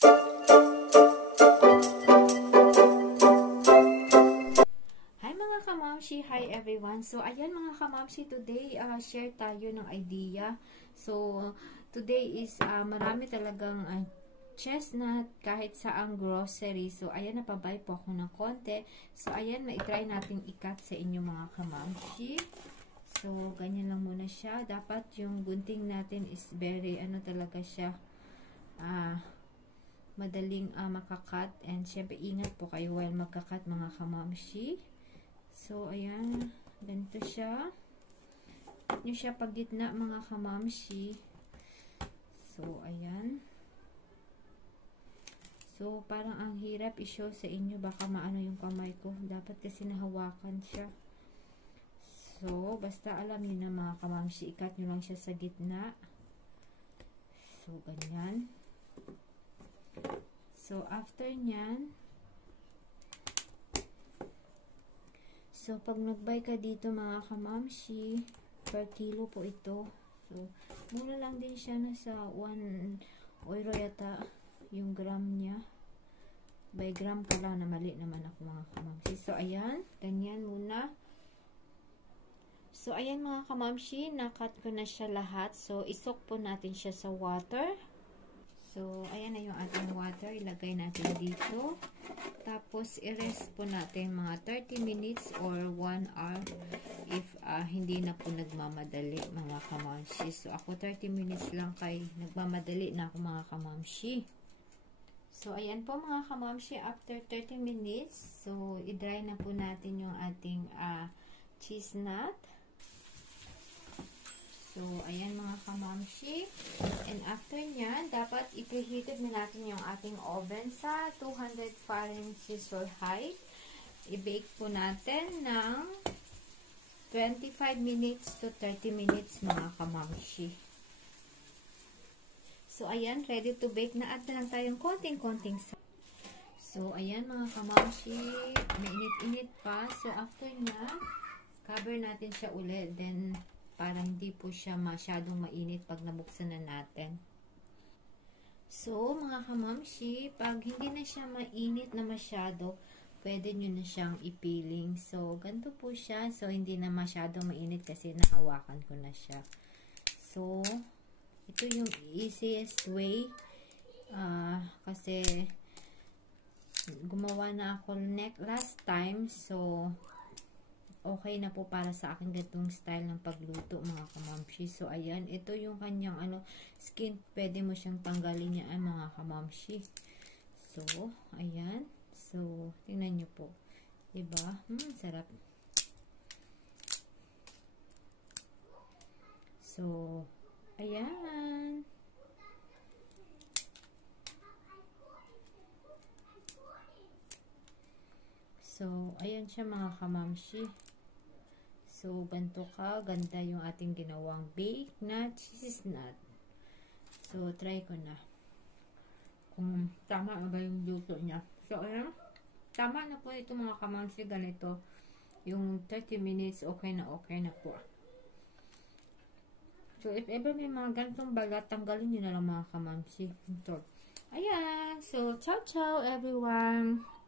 Hi mga kamamshi! Hi everyone! So ayan mga kamamshi, today share tayo ng idea. So today is marami talagang chestnut kahit saang grocery. So ayan, napabay po ako ng konti. So ayan, maitry natin ikat sa inyo mga kamamshi. So ganyan lang muna siya. Dapat yung gunting natin is very talaga siya madaling makakat, and syempre ingat po kayo while magkakat mga kamamshi. So ayan, ganito siya. Cut nyo siya pag gitna mga kamamshi. So ayan. So parang ang hirap i-show sa inyo, baka maano yung kamay ko. Dapat kasi nahawakan siya. So basta alam niyo na mga kamamshi, ikat nyo lang siya sa gitna. So ganyan. So after nyan, so pag nag-buy ka dito mga kamamshi, per kilo po ito. So mura lang din siya, nasa 1 euro yata yung gram niya. By gram pala, na mali naman ako mga kamamshi. So ayan, ganyan muna. So ayan mga kamamshi, nakat ko na siya lahat. So isok po natin siya sa water. So ayan na yung ating water, ilagay natin dito. Tapos i-rest po natin mga 30 minutes or 1 hour if hindi na po nagmamadali mga kamamshi. So ako 30 minutes lang, kay nagmamadali na ako mga kamamshi. So ayan po mga kamamshi, after 30 minutes, so i-dry na po natin yung ating cheese nut. So ayan mga kamamshi, and after nyan, dapat i-preheated na natin yung ating oven sa 200 Fahrenheit or high. I-bake po natin ng 25 minutes to 30 minutes mga kamamshi. So ayan, ready to bake na, at lang tayong konting-konting. So ayan mga kamamshi, may init-init pa. So after nya, cover natin siya ulit, then parang hindi po siya masyadong mainit pag nabuksan na natin. So mga kamamshi, pag hindi na siya mainit na masyado, pwede nyo na siyang ipiling. So ganito po siya. So hindi na masyadong mainit kasi nahawakan ko na siya. So ito yung easiest way. Kasi gumawa na ako last time. So okay na po para sa akin ganitong style ng pagluto mga kamamshi. So ayan, ito yung kanyang skin, pwede mo siyang tanggalin yan mga kamamshi. So ayan, so tingnan nyo po, diba? Sarap. So ayan, so ayan siya mga kamamshi. So, ganito ka ganda yung ating ginawang bake na cheese nut. So, try ko na kung tama na ba yung luto niya. So, ayan, tama na po ito mga kamamshi. Ganito yung 30 minutes, okay na po. So, if ever may mga ganitong balat, tanggalin nyo na lang mga kamamshi. So, ayan. So, ciao ciao everyone.